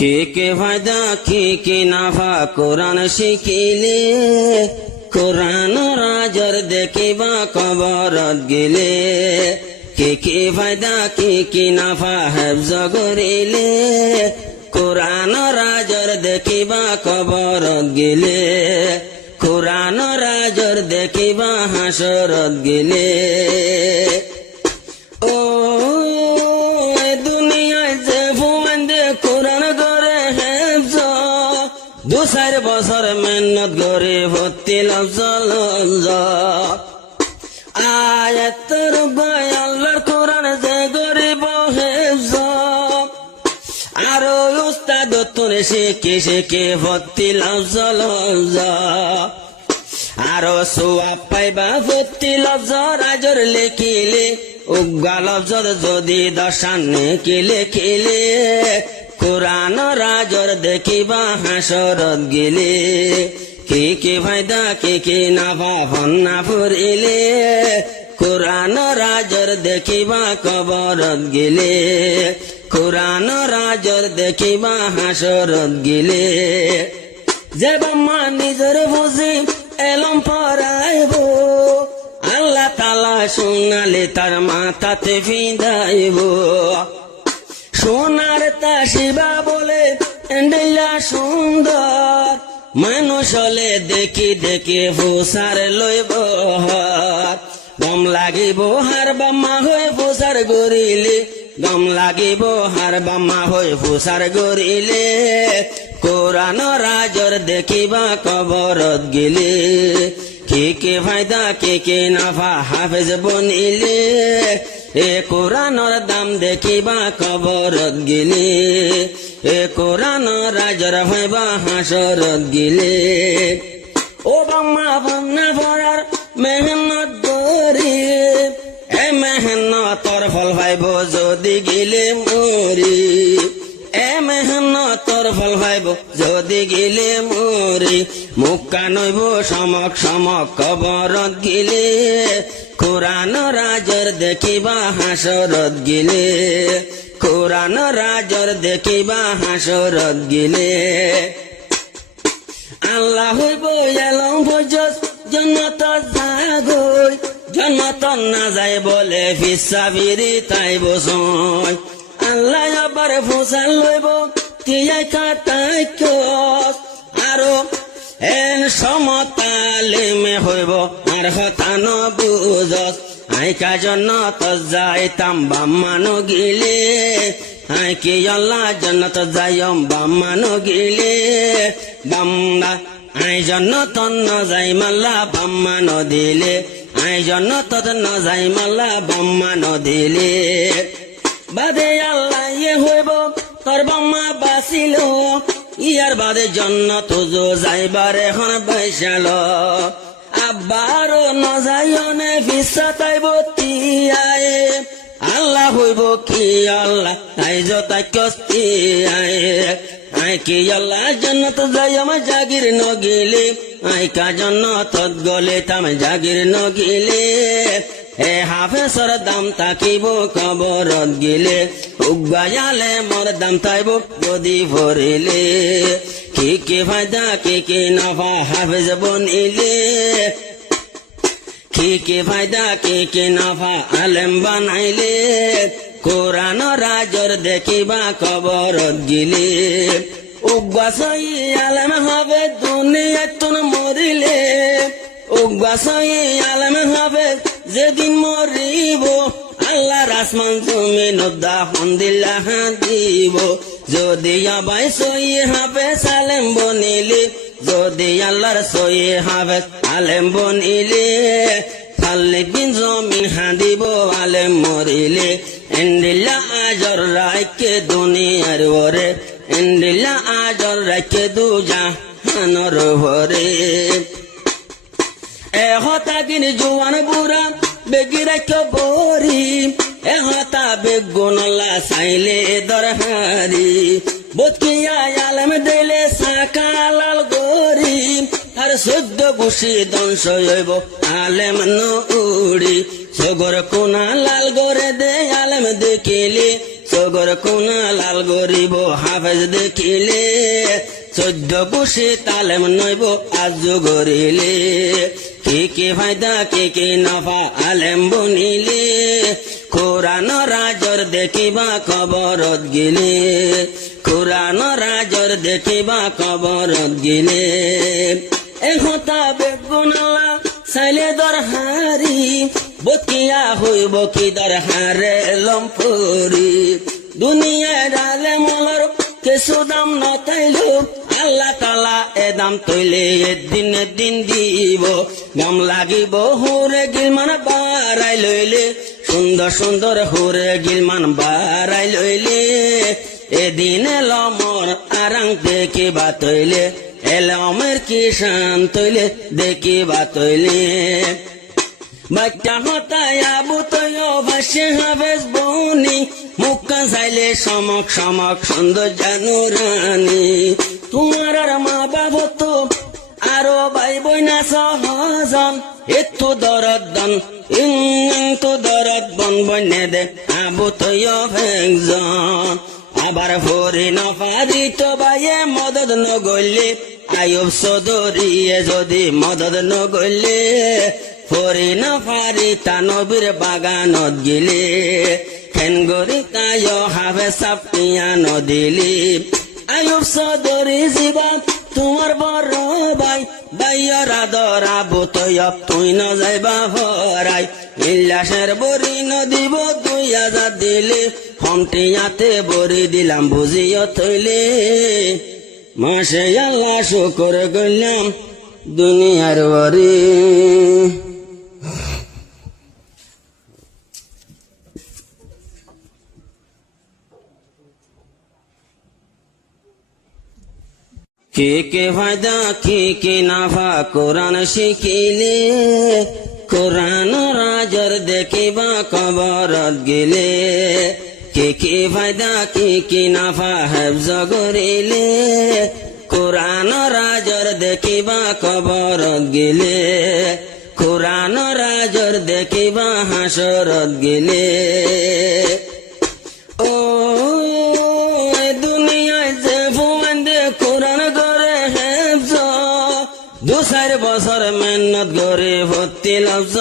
কে ফায়দা কে নাফা কোরআন শিখিলে কোরআন রাজর দেখিবা কবরত গেলে কে ফায়দা কে নাফা হেফজ করিলে কোরআন রাজর দেখিবা কবরত গেলে কোরআন রাজর দেখিবা হাসরত গেলে ও দুনিয়ায় যে ফুয়ান্দে কোরআন করে হেফজ 2-4 বছর মেহনত করে ভর্তি লফজ আয়াত রুবাই আল্লাহর কোরআন যে গরিব হেফজ আর উস্তাদ তোরে শিখে ভর্তি লফজ আর সোয়াব পাইবা ভর্তি লফজ রাজর লেখিলে উগা লফজ যদি দশানে লেখিলে কোরআন রাজর দেখিবা হাসরত গেলে কে ফায়দা কে নাফা ফন্না ফুরিলে কোরআন রাজর দেখিবা কবরত গেলে কোরআন রাজর দেখিবা হাসরত গেলে যে বাম্মা নিজের বুঝি এলম পরাইব আল্লাহ তাআলা শুনালে তার মাথাতে ফিদাইব সোনার তাসিবা বলে এন্ডেলা সুন্দর মানুষ হলে দেখি ফুসার লইব গম লাগিব হার বাম্মা হয়ে ফুসার গরিলে গম লাগিব হার বাম্মা হয়ে ফুসার গরিলে কোরআন রাজর দেখিবা কবরত গেলে কে ফায়দা কে নাফা হাফেজ বনিলে কোরআনর দাম দেখিবা কবরত গেলে কোরআন রাজর হইবা হাসরত গেলে ও বাম্মা বন্যা পড়ার মেহনত করি মেহনতর ফল পাইব যদি গেলে মরি মেহনতর ফল পাইব যদি গেলে মরি মুক্কা নইব সমক কবরত গেলে কোরআন রাজর দেখিবা হাসরত গেলে কোরআন রাজর দেখিবা হাসরত গেলে আল্লাহ হইব এলম ফজস জন্নত জাগই জন্নত না যায় বলে ফিসাবিরি তাই বসই আল্লাহ আবার ফুসাল লইব তিয়াই কাটাই আরো এন সমতালিমে হইব আর হতান বুঝস আইকা জন্নত যাইতাম বাম্মানো গিলে আই কি আল্লাহ জন্নত যাইম বাম্মানো গিলে বাম্মা আই জন্নত ন যাই মাল্লা বাম্মানো দিলে আই জন্নত ন যাই মাল্লা বাম্মানো দিলে বাদে আল্লাহ ইয়ে হইব তোর বাম্মা বাঁচিল ইয়ার বাদে জন্নত যাইবার এখন বৈশাল আব্বারও নজাইনে ফিসা তাইব তিয়ায় আল্লাহ হইব কি আল্লাহ তাই যতাই কস্তি আয় কি আল্লাহ জন্নত যাই আমার জাগির নগিলে আই কা জন্নত গলে তাম জাগির নগিলে হাফেজর দাম তাকিব কবরত গেলে উগায়ালে মোর দাম তাইব যদি ভরিলে কে ফায়দা কে নাফা হাফেজ বনিলে কে ফায়দা কে নাফা আলেম বানাইলে কোরআন রাজর দেখিবা কবরত গেলে উগাছই আলেম হবে দুনিয়াত মরিলে উগাছই আলেম হবে যেদিন মরিব আল্লাহর আসমান জমিন দাহন দিল্লাহ দিব যদি আবাই সই হবে সালেম বনিলে যদি আল্লাহর সই হবে আলেম বনিলে ফাল্লে বিন জমিন হাদিব আলেম মরিলে এন্ডিল্লা আজর রাইকে দুনিয়ার ওরে এন্ডিল্লা আজর রাইকে দুজাহানর ওরে হতা কিন জোয়ান বুড়া বেগি রাখ বরি হতা বেগুনলা চাইলে দরহারি বতকিয়া আলম দিলে সাকালাল গরি আর 14 গুছি দংশ হইব আলেম নুড়ি সগর কোনা লাল গরে দে আলেম দেখিলে তগর কোনা লাল গরিব হাফেজ দেখিলে 14 কোষে তালেম নইব আজ গরিলে কি ফায়দা কি নফা আলেম বনিলে কোরআন রাজর দেখিবা কবরত গিলে কোরআন রাজর দেখিবা কবরত গিলে এহতা বেগুনালা চাইলে দর হারি বকিয়া হইব কি দর হারে লম্পরি দুনিয়ায় ডালে মলর কিছু দাম নতাইলো আল্লাহ তালা এ দাম তৈলে দিন দিব গাম লাগিব হুরে গিলমান বাড়াই লইলে সুন্দর সুন্দর হুরে গিলমান বাড়াই লইলে এদিনে লমর আরাং দেখিবা তৈলে এলমের কিষান তৈলে দেখিবা তৈলে বাচ্চা হতায় আবু তৈয় ভাসে হাফেজ বনি মুখা চাইলে সমক সুন্দর জানুরানি তোমার আর মা বাবা তো আরো ভাই বইনা সহজন একটু দরদ দন তো দরদ বন বনে দে আবু তৈয় একজন আবার ভরি নফারি তো বাইয়ে মদদ নগলে আয়ুব চৌধুরীয়ে যদি মদদ নগলে ফরি নফারি তানবীর বাগানত গিলে খেনগরি তায় হাফে সাপিয়া নদিলি আয়ুব চৌধুরী জীবন তোমার বড় ভাই বাইয়র আদর আবু তৈয়ব তুই ন যাইবা হরাই ইল্লাসের বরি নদিব 2000 দিলে হমটিয়াতে বরি দিলাম বুঝিও থইলে মাসে আল্লাহ শুকর গইলাম দুনিয়ার বরি কি ফায়দা কি নাফা কোরআন শিখিলে কোরআন রাজর দেখিবা কবরত গিলে কি ফায়দা কি নাফা হেফজ করিলে কোরআন রাজর দেখিবা কবরত গিলে কোরআন রাজর দেখিবা হাসরত গিলে ও দুনিয়ায় যে ফুয়ান্দে কোরআন করে হেফজ 2-4 বছর মেহনত করে ভর্তি লফজ